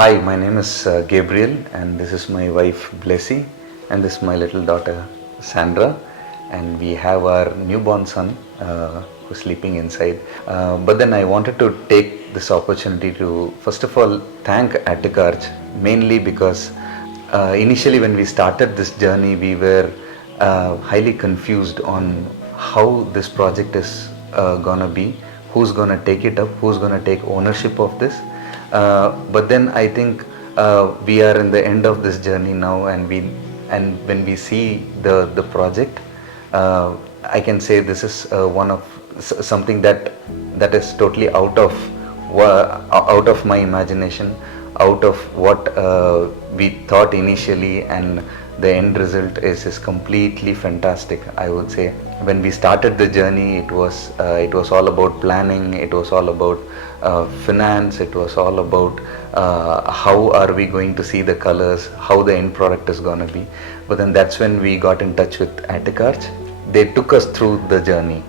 Hi, my name is Gabriel, and this is my wife Blessy, and this is my little daughter Sandra, and we have our newborn son who's sleeping inside. But then I wanted to take this opportunity to first of all thank ATTICARCH, mainly because initially when we started this journey, we were highly confused on how this project is gonna be, who's gonna take it up, who's gonna take ownership of this. But then I think we are in the end of this journey now, and when we see the project, I can say this is one of something that is totally out of my imagination, out of what we thought initially, and the end result is completely fantastic, I would say. When we started the journey, it was all about planning, it was all about finance, it was all about how are we going to see the colors, how the end product is going to be. But then that's when we got in touch with ATTICARCH. They took us through the journey.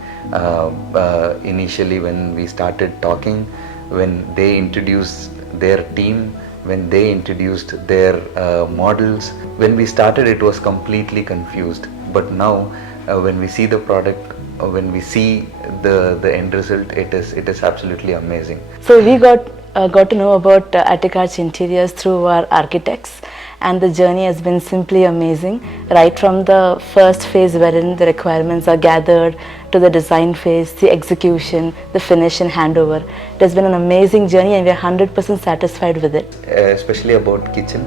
Initially when we started talking, when they introduced their team, when they introduced their models, when we started it was completely confused. But now when we see the product, when we see the end result, it is absolutely amazing. So we got to know about ATTICARCH interiors through our architects, and the journey has been simply amazing, right from the first phase wherein the requirements are gathered to the design phase, the execution, the finish and handover. It has been an amazing journey and we are 100% satisfied with it. Especially about kitchen.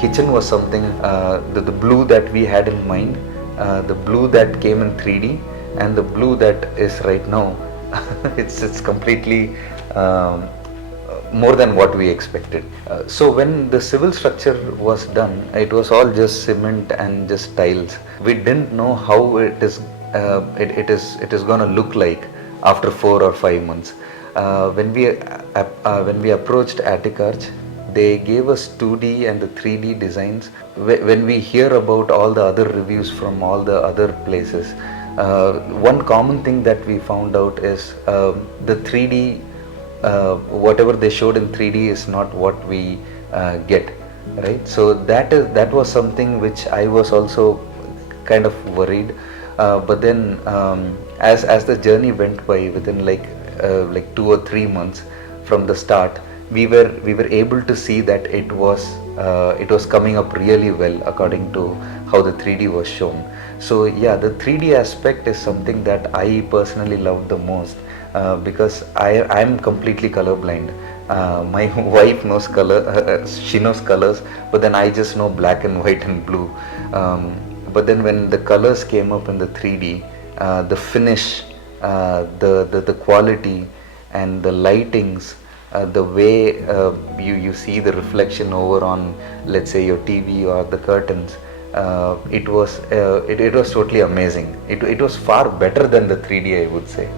Kitchen was something, the blue that we had in mind, the blue that came in 3D and the blue that is right now, it's completely more than what we expected. So when the civil structure was done, it was all just cement and just tiles. We didn't know how it is going to look like after 4 or 5 months. When we approached ATTICARCH, they gave us 2D and the 3D designs. When we hear about all the other reviews from all the other places, one common thing that we found out is the 3D, whatever they showed in 3D is not what we get, right? So that was something which I was also kind of worried. But then as the journey went by, within like 2 or 3 months from the start, we were able to see that it was coming up really well according to how the 3D was shown. So yeah, the 3D aspect is something that I personally loved the most, because I'm completely colorblind. My wife knows color, she knows colors, but then I just know black and white and blue. But then when the colors came up in the 3D, the finish, the quality and the lightings, the way you see the reflection over on, let's say, your TV or the curtains, it was totally amazing. It was far better than the 3D, I would say.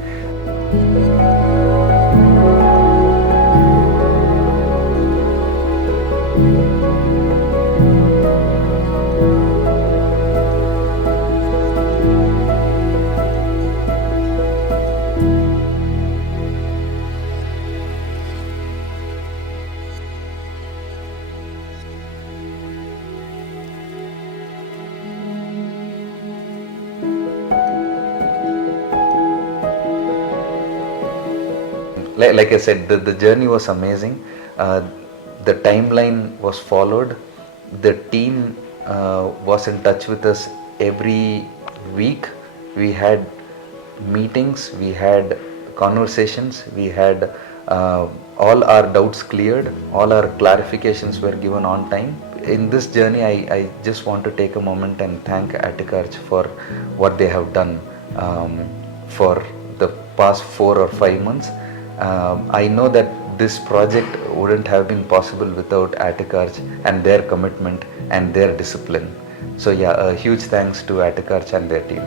Like I said, the journey was amazing. The timeline was followed. The team was in touch with us every week. We had meetings, we had conversations, we had all our doubts cleared, all our clarifications were given on time. In this journey, I just want to take a moment and thank ATTICARCH for what they have done for the past 4 or 5 months. I know that this project wouldn't have been possible without ATTICARCH and their commitment and their discipline. So yeah, a huge thanks to ATTICARCH and their team.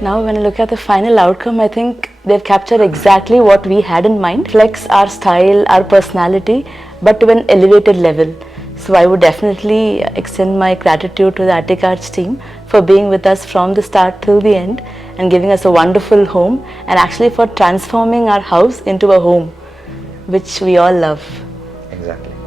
Now when I look at the final outcome, I think they've captured exactly what we had in mind. Flex our style, our personality, but to an elevated level. So I would definitely extend my gratitude to the ATTICARCH team for being with us from the start till the end and giving us a wonderful home, and actually for transforming our house into a home which we all love. Exactly.